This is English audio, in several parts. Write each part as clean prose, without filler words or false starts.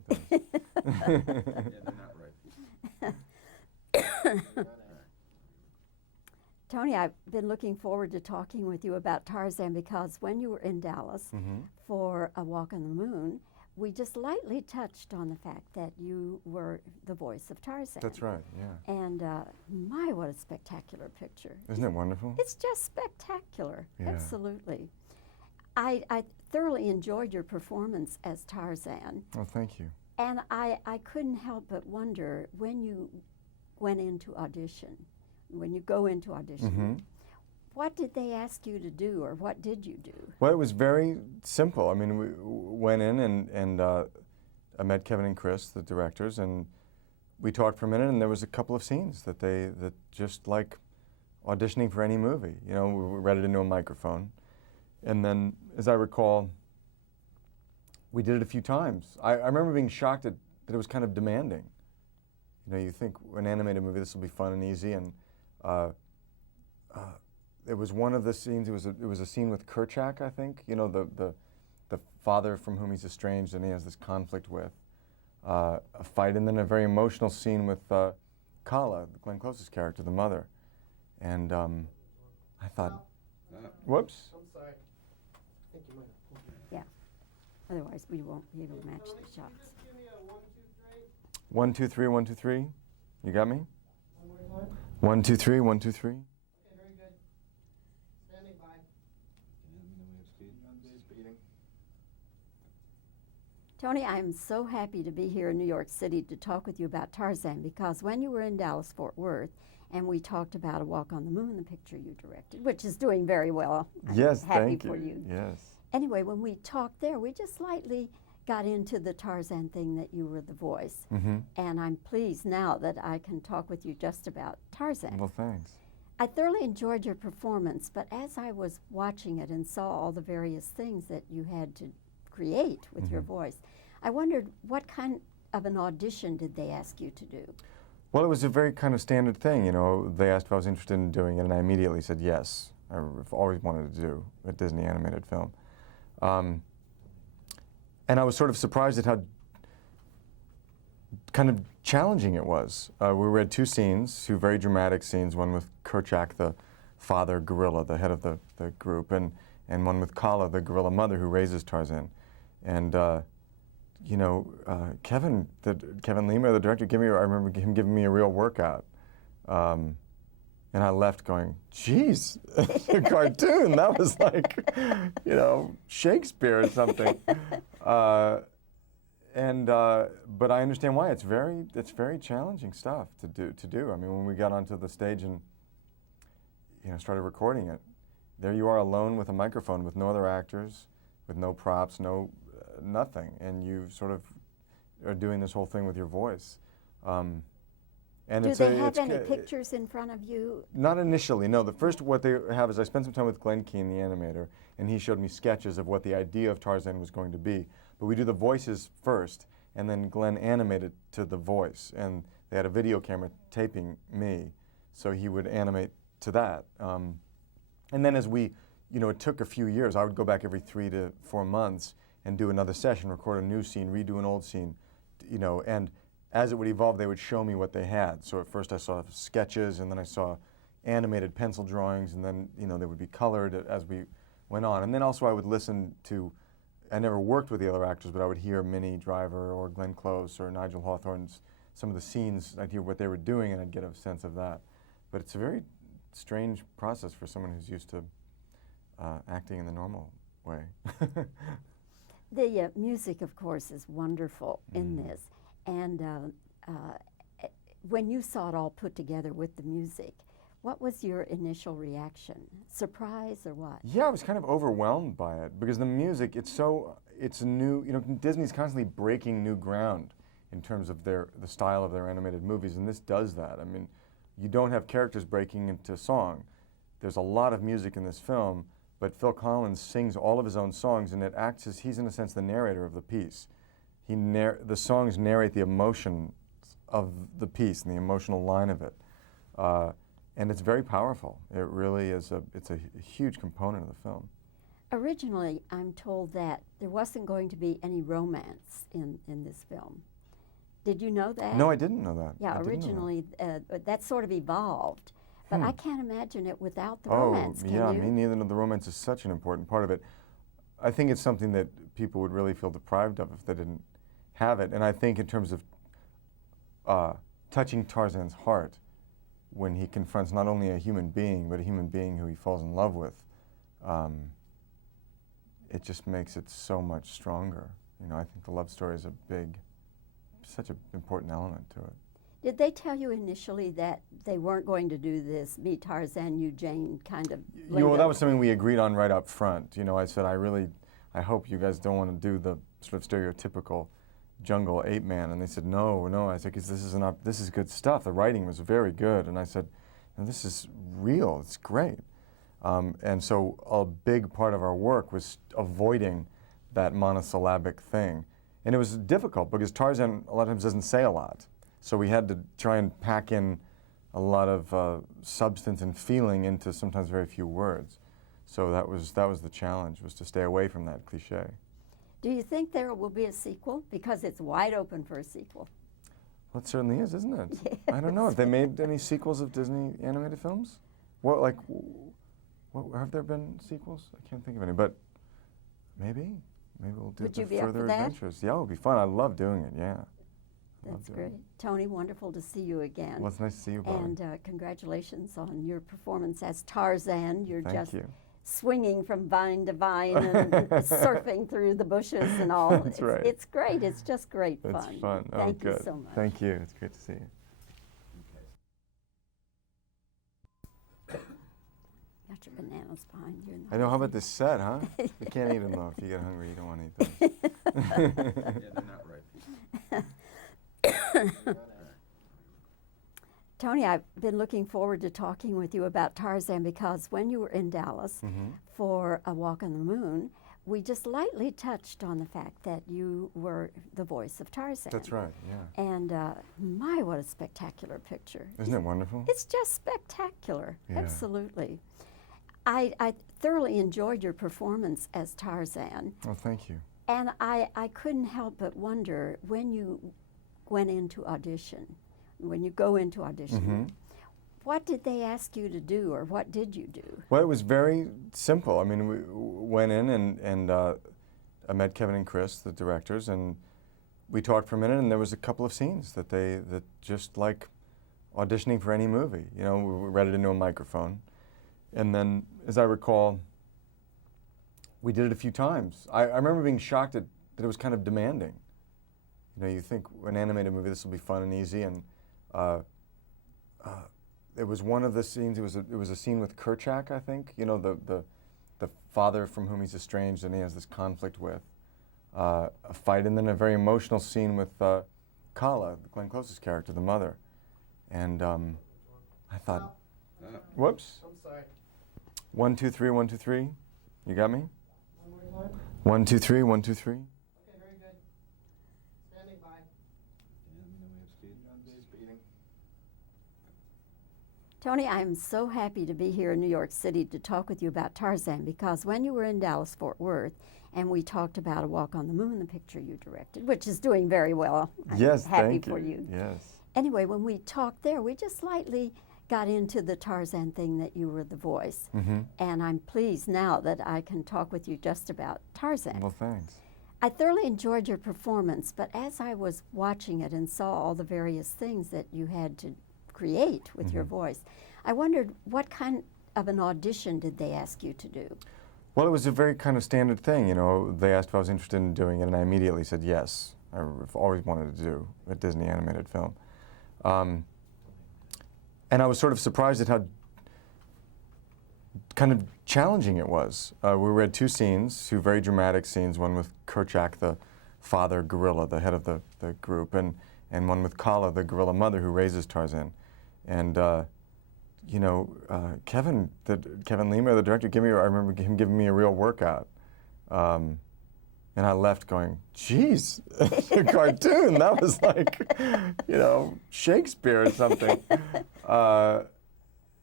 think those. Yeah, they're not right. Tony, I've been looking forward to talking with you about Tarzan because when you were in Dallas for A Walk on the Moon, we just lightly touched on the fact that you were the voice of Tarzan. That's right, yeah. And my, what a spectacular picture. Isn't it wonderful? It's just spectacular, Yeah. Absolutely. I thoroughly enjoyed your performance as Tarzan. Oh, thank you. And I couldn't help but wonder when you went into audition, when you go into audition, what did they ask you to do or what did you do? Well, it was very simple. I mean, we went in and I met Kevin and Chris, the directors, and we talked for a minute, and there was a couple of scenes that just like auditioning for any movie, you know, we read it into a microphone. And then, as I recall, we did it a few times. I remember being shocked that it was kind of demanding. You know, you think an animated movie, this will be fun and easy, and it was one of the scenes. It was a scene with Kerchak, I think. You know, the father from whom he's estranged, and he has this conflict with a fight, and then a very emotional scene with Kala, Glenn Close's character, the mother. And I thought, whoops. I'm sorry. I think you might have pulled it. Yeah. Otherwise, we won't be able to match the shots. Just give me a 1, 2, 3. 1, 2, 3, 1, 2, 3. You got me? One more time. 1, 2, 3, 1, 2, 3. Okay, very good. Standing by. Speeding. Tony, I'm so happy to be here in New York City to talk with you about Tarzan because when you were in Dallas-Fort Worth and we talked about A Walk on the Moon, the picture you directed, which is doing very well. Yes, I'm happy thank for you. you. Yes. Anyway, when we talked there, we just slightly got into the Tarzan thing that you were the voice. And I'm pleased now that I can talk with you just about Tarzan. Well, thanks. I thoroughly enjoyed your performance, but as I was watching it and saw all the various things that you had to create with your voice, I wondered what kind of an audition did they ask you to do? Well, it was a very kind of standard thing, you know. They asked if I was interested in doing it, and I immediately said yes. I've always wanted to do a Disney animated film. And I was sort of surprised at how kind of challenging it was. We read two scenes, two very dramatic scenes, one with Kerchak, the father gorilla, the head of the group, and one with Kala, the gorilla mother who raises Tarzan. And you know, Kevin Lima, the director, I remember him giving me a real workout. And I left going, geez, a cartoon, that was like, you know, Shakespeare or something. But I understand why. It's very challenging stuff to do. I mean, when we got onto the stage and, you know, started recording it, there you are alone with a microphone, with no other actors, with no props, nothing, and you sort of are doing this whole thing with your voice. And Do they have any pictures in front of you? Not initially, no. The first, what they have is I spent some time with Glenn Keane, the animator, and he showed me sketches of what the idea of Tarzan was going to be. But we do the voices first, and then Glenn animated to the voice. And they had a video camera taping me, so he would animate to that. And then as we, you know, it took a few years. I would go back every 3 to 4 months and do another session, record a new scene, redo an old scene, you know, and as it would evolve, they would show me what they had. So at first I saw sketches, and then I saw animated pencil drawings, and then, you know, they would be colored as we went on. And then also I would listen to, I never worked with the other actors, but I would hear Minnie Driver or Glenn Close or Nigel Hawthorne's, some of the scenes, I'd hear what they were doing, and I'd get a sense of that. But it's a very strange process for someone who's used to acting in the normal way. The music, of course, is wonderful in this. And when you saw it all put together with the music, what was your initial reaction? Surprise or what? Yeah, I was kind of overwhelmed by it because the music, it's new, you know, Disney's constantly breaking new ground in terms of the style of their animated movies, and this does that. I mean, you don't have characters breaking into song. There's a lot of music in this film, but Phil Collins sings all of his own songs, and it acts as, he's in a sense the narrator of the piece. The songs narrate the emotion of the piece and the emotional line of it. And it's very powerful. It really is it's a huge component of the film. Originally, I'm told that there wasn't going to be any romance in this film. Did you know that? No, I didn't know that. Yeah, I didn't know that. originally that sort of evolved, but I can't imagine it without the Oh, romance. Can yeah, you? me neither. The romance is such an important part of it. I think it's something that people would really feel deprived of if they didn't have it. And I think in terms of touching Tarzan's heart when he confronts not only a human being, but a human being who he falls in love with, it just makes it so much stronger. You know, I think the love story is such an important element to it. Did they tell you initially that they weren't going to do this me Tarzan, you Jane kind of? Well, that was something we agreed on right up front. You know, I said, I hope you guys don't want to do the sort of stereotypical jungle ape man. And they said, no. I said, because this is good stuff. The writing was very good. And I said, no, this is real. It's great. And so a big part of our work was avoiding that monosyllabic thing. And it was difficult because Tarzan a lot of times doesn't say a lot. So we had to try and pack in a lot of substance and feeling into sometimes very few words. So that was the challenge, was to stay away from that cliche. Do you think there will be a sequel? Because it's wide open for a sequel. Well, it certainly is, isn't it? Yes. I don't know. Have they made any sequels of Disney animated films? What have there been sequels? I can't think of any, but maybe we'll do Would you the be up further for that? adventures. Yeah, it would be fun. I love doing it. Yeah. That's great. Tony, wonderful to see you again. Well, it's nice to see you, Bobbie. And congratulations on your performance as Tarzan. You're Thank just you. swinging from vine to vine and surfing through the bushes and all. That's right. It's great. It's just great It's fun. fun. Oh, Thank good. you so much. Thank you. It's great to see you. Got your bananas behind you. In the I know. How about this set, huh? You can't eat them though. If you get hungry, you don't want to eat them. Yeah, they're not ripe. Tony, I've been looking forward to talking with you about Tarzan because when you were in Dallas for A Walk on the Moon, we just lightly touched on the fact that you were the voice of Tarzan. That's right. Yeah. And my, what a spectacular picture. Isn't it wonderful? It's just spectacular. Yeah. Absolutely. I thoroughly enjoyed your performance as Tarzan. Oh, thank you. And I couldn't help but wonder when you went into audition, when you go into audition, what did they ask you to do or what did you do? Well, it was very simple. I mean, we went in and I met Kevin and Chris, the directors, and we talked for a minute, and there was a couple of scenes that just like auditioning for any movie. You know, we read it into a microphone. And then, as I recall, we did it a few times. I remember being shocked that it was kind of demanding. You know, you think an animated movie, this will be fun and easy, and it was one of the scenes. It was a scene with Kerchak, I think. You know, the father from whom he's estranged, and he has this conflict with a fight, and then a very emotional scene with Kala, Glenn Close's character, the mother. And I thought, whoops. I'm sorry. 1, 2, 3, 1, 2, 3. You got me? One more time. 1, 2, 3, 1, 2, 3. Okay, very good. Standing by. Speeding. Tony, I'm so happy to be here in New York City to talk with you about Tarzan because when you were in Dallas, Fort Worth, and we talked about A Walk on the Moon, the picture you directed, which is doing very well. Yes, I'm happy thank for you. you. Yes. Anyway, when we talked there, we just slightly got into the Tarzan thing that you were the voice. And I'm pleased now that I can talk with you just about Tarzan. Well, thanks. I thoroughly enjoyed your performance, but as I was watching it and saw all the various things that you had to create with your voice, I wondered what kind of an audition did they ask you to do? Well, it was a very kind of standard thing. You know, they asked if I was interested in doing it, and I immediately said yes. I've always wanted to do a Disney animated film. And I was sort of surprised at how kind of challenging it was. We read two very dramatic scenes, one with Kerchak, the father gorilla, the head of the group, and one with Kala, the gorilla mother who raises Tarzan. And you know, Kevin Lima, the director, I remember him giving me a real workout. And I left going, geez, a cartoon, that was like, you know, Shakespeare or something.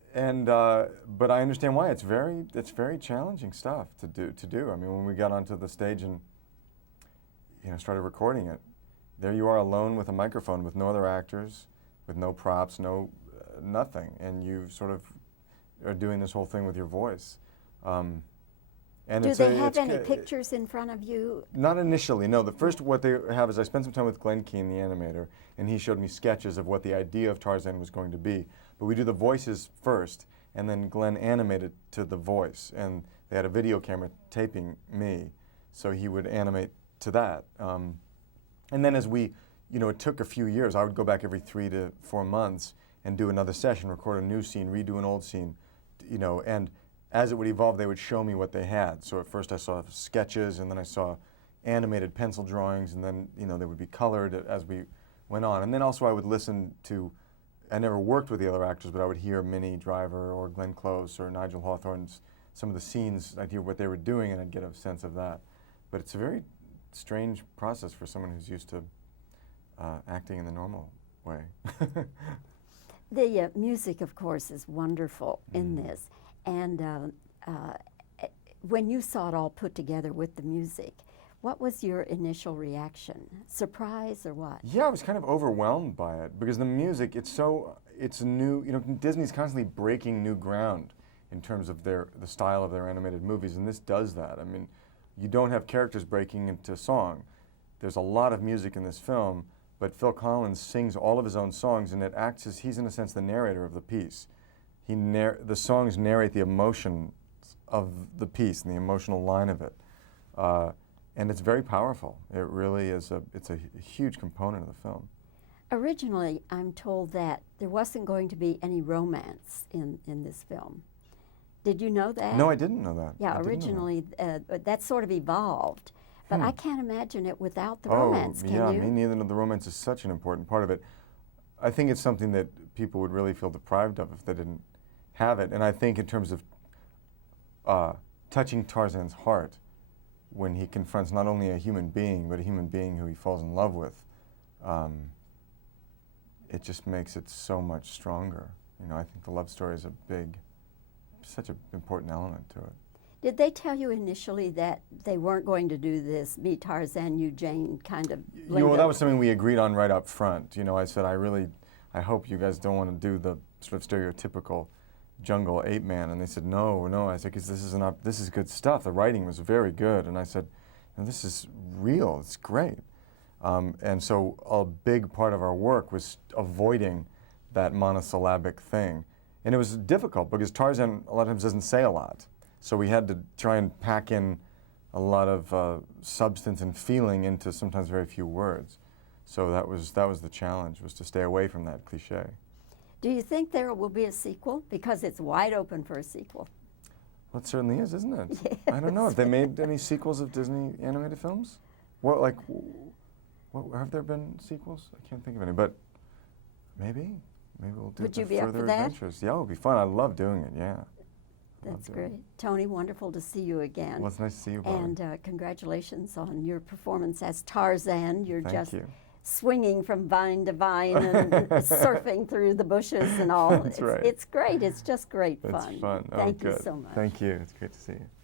but I understand why. It's very challenging stuff to do. I mean, when we got onto the stage and started recording it, there you are alone with a microphone, with no other actors, with no props, nothing, and you sort of are doing this whole thing with your voice. And Do they have any pictures in front of you? Not initially, no. The first what they have is I spent some time with Glenn Keane, the animator, and he showed me sketches of what the idea of Tarzan was going to be. But we do the voices first, and then Glenn animated to the voice, and they had a video camera taping me, so he would animate to that. And then as we, it took a few years. I would go back every 3 to 4 months and do another session, record a new scene, redo an old scene, and as it would evolve, they would show me what they had. So at first I saw sketches, and then I saw animated pencil drawings, and then they would be colored as we went on. And then also I would listen to, I never worked with the other actors, but I would hear Minnie Driver or Glenn Close or Nigel Hawthorne's, some of the scenes, I'd hear what they were doing, and I'd get a sense of that. But it's a very strange process for someone who's used to acting in the normal way. The music, of course, is wonderful in this. And when you saw it all put together with the music, what was your initial reaction? Surprise or what? Yeah, I was kind of overwhelmed by it because the music, it's new. Disney's constantly breaking new ground in terms of the style of their animated movies, and this does that. I mean, you don't have characters breaking into song. There's a lot of music in this film, but Phil Collins sings all of his own songs, and it acts as he's in a sense the narrator of the piece. The songs narrate the emotion of the piece and the emotional line of it, and it's very powerful. It really is it's a huge component of the film. Originally, I'm told that there wasn't going to be any romance in this film. Did you know that? No, I didn't know that. Yeah, originally that sort of evolved, but I can't imagine it without the romance. Can you? Me neither. The romance is such an important part of it. I think it's something that people would really feel deprived of if they didn't have it. And I think in terms of touching Tarzan's heart when he confronts not only a human being, but a human being who he falls in love with, it just makes it so much stronger. I think the love story is such an important element to it. Did they tell you initially that they weren't going to do this me Tarzan, you Jane kind of lingo? Well, that was something we agreed on right up front. I said, I hope you guys don't want to do the sort of stereotypical jungle ape man, and they said no. I said, because this is good stuff. The writing was very good, and I said, this is real. It's great. And so a big part of our work was avoiding that monosyllabic thing, and it was difficult because Tarzan a lot of times doesn't say a lot, so we had to try and pack in a lot of substance and feeling into sometimes very few words. So that was the challenge, was to stay away from that cliche. Do you think there will be a sequel? Because it's wide open for a sequel. Well, it certainly is, isn't it? Yes. I don't know. Have they made any sequels of Disney animated films? What have there been sequels? I can't think of any, but maybe we'll do Would you the be up further for that? adventures. Yeah, it would be fun. I love doing it, yeah. That's great. Tony, wonderful to see you again. Well, it's nice to see you, Bobbie. And congratulations on your performance as Tarzan. You're Thank just you. swinging from vine to vine and surfing through the bushes and all. That's right. It's great. It's just great It's fun. fun. Thank you good. so much. Thank you. It's great to see you.